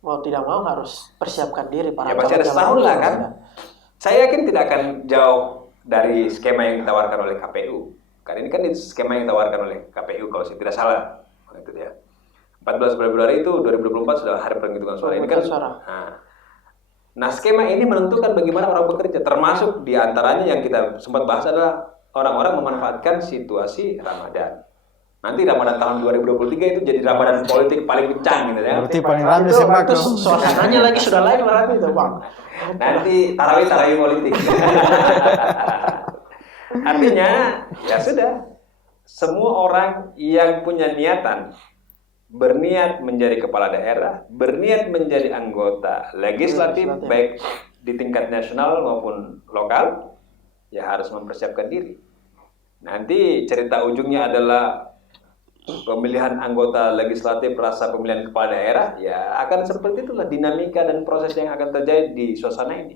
Mau tidak mau harus persiapkan diri para Ya pasti ada calon-calon setahun lah ini, kan. sudah. Saya yakin tidak akan jauh dari skema yang ditawarkan oleh KPU. Karena ini kan skema yang ditawarkan oleh KPU kalau saya tidak salah. Itu dia. 14 Februari itu 2024 sudah hari penghitungan suara. Ini kan. Nah, skema ini menentukan bagaimana orang bekerja. Termasuk diantaranya yang kita sempat bahas adalah orang-orang memanfaatkan situasi Ramadan. Nanti Ramadan tahun 2023 itu jadi Ramadan politik paling kencang gitu ya. Berarti paling ramai sembako. Itu suasananya lagi sudah lain berarti itu Bang. Nanti tarawih politik. Artinya ya sudah, semua orang yang punya niatan berniat menjadi kepala daerah, berniat menjadi anggota legislatif baik di tingkat nasional maupun lokal, ya harus mempersiapkan diri. Nanti cerita ujungnya adalah pemilihan anggota legislatif rasa pemilihan kepala daerah, ya akan seperti itulah dinamika dan proses yang akan terjadi di suasana ini.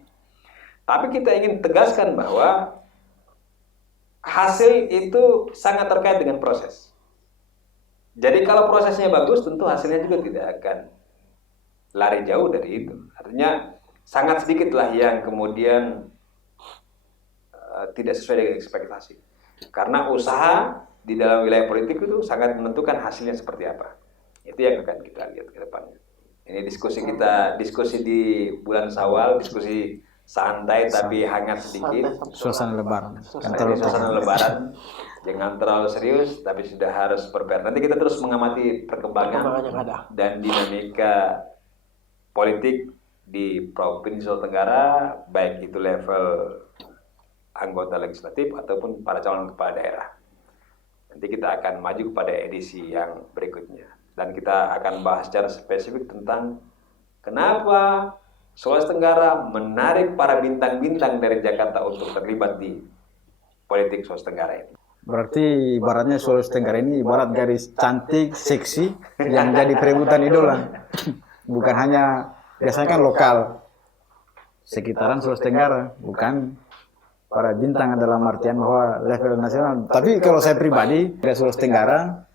Tapi kita ingin tegaskan bahwa hasil itu sangat terkait dengan proses. Jadi kalau prosesnya bagus, tentu hasilnya juga tidak akan lari jauh dari itu. Artinya sangat sedikitlah yang kemudian tidak sesuai dengan ekspektasi. Karena usaha di dalam wilayah politik itu sangat menentukan hasilnya seperti apa. Itu yang akan kita lihat ke depannya. Ini diskusi di bulan Syawal, diskusi santai tapi hangat sedikit. Suasana lebaran. Suasana lebaran. Jangan terlalu serius, tapi sudah harus prepare. Nanti kita terus mengamati perkembangan yang ada dan dinamika politik di Provinsi Sulawesi Tenggara, baik itu level anggota legislatif ataupun para calon kepala daerah. Nanti kita akan maju kepada edisi yang berikutnya. Dan kita akan bahas secara spesifik tentang kenapa Sulawesi Tenggara menarik para bintang-bintang dari Jakarta untuk terlibat di politik Sulawesi Tenggara ini. Berarti ibaratnya Sulawesi Tenggara ini ibarat garis cantik, seksi yang jadi perebutan idola. Bukan hanya, biasanya kan lokal, sekitaran Sulawesi Tenggara, bukan para bintang dalam artian bahwa level nasional. Tapi kalau saya pribadi, dari Sulawesi Tenggara,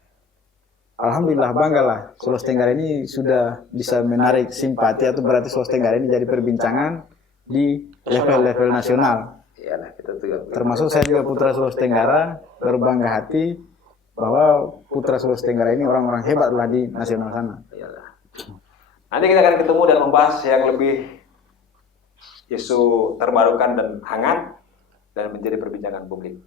alhamdulillah banggalah. Sulawesi Tenggara ini sudah bisa menarik simpati, atau berarti Sulawesi Tenggara ini jadi perbincangan di level-level nasional. Iyalah, kita juga. Termasuk saya juga putra Sulawesi Tenggara, berbangga hati bahwa putra Sulawesi Tenggara ini orang-orang hebat lah di nasional sana. Iyalah. Nanti kita akan ketemu dan membahas yang lebih isu terbarukan dan hangat dan menjadi perbincangan publik.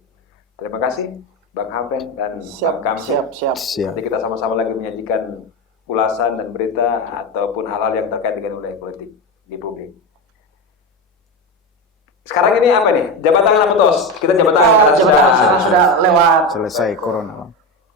Terima kasih Bang Hafen dan Bang Kamsi. Siap. Nanti kita sama-sama lagi menyajikan ulasan dan berita ataupun hal-hal yang terkait dengan wilayah politik di publik. Sekarang ini apa nih? Jabatan apa tos? Kita jabatan Sudah lewat. Selesai corona.